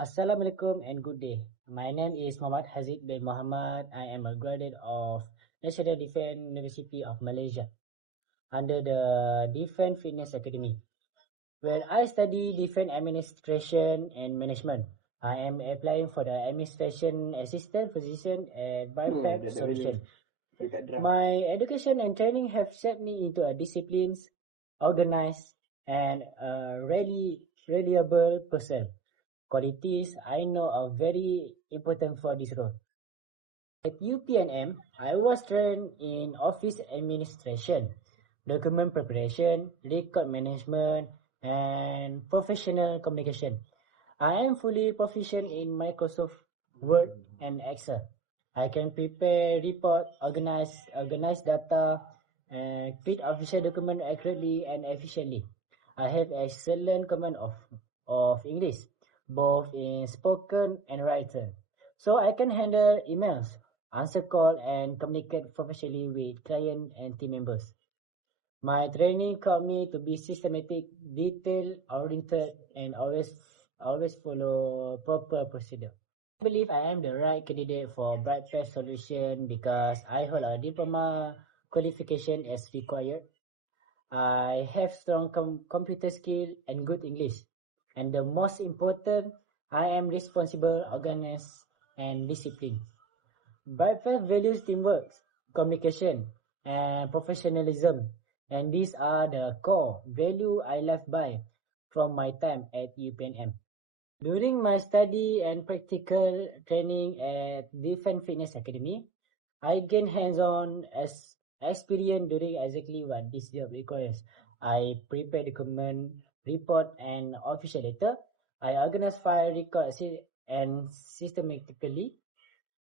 Assalamualaikum and good day. My name is Muhammad Haziq bin Muhammad. I am a graduate of National Defence University of Malaysia under the Defence Fitness Academy, where I study Defence Administration and Management. I am applying for the Administration Assistant position at Bipep Solution. My education and training have shaped me into a disciplined, organized, and a reliable person. Qualities I know are very important for this role. At UPNM, I was trained in office administration, document preparation, record management, and professional communication. I am fully proficient in Microsoft Word and Excel. I can prepare report, organize data, and create official document accurately and efficiently. I have excellent command of English, both in spoken and written. So I can handle emails, answer call, and communicate professionally with client and team members. My training taught me to be systematic, detail-oriented, and always follow proper procedure. I believe I am the right candidate for Bright Path Solution because I hold a diploma qualification as required. I have strong computer skill and good English. And the most important, I am responsible, organized, and disciplined. Bright Path values teamwork, communication, and professionalism. And these are the core value I live by from my time at UPNM. During my study and practical training at Defence Fitness Academy, I gained hands-on experience doing exactly what this job requires. I prepare document, report, and official letter. I organize file records and systematically.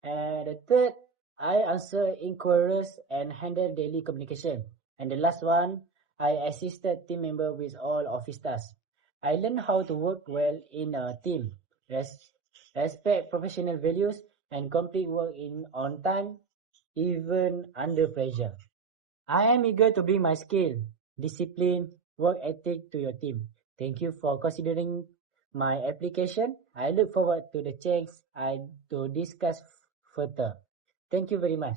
And the third, I answer inquiries and handle daily communication. And the last one, I assisted team member with all office tasks. I learned how to work well in a team, respect professional values, and complete work on time, even under pressure. I am eager to bring my skill, discipline, work ethic to your team. Thank you for considering my application. I look forward to the chance to discuss further. Thank you very much.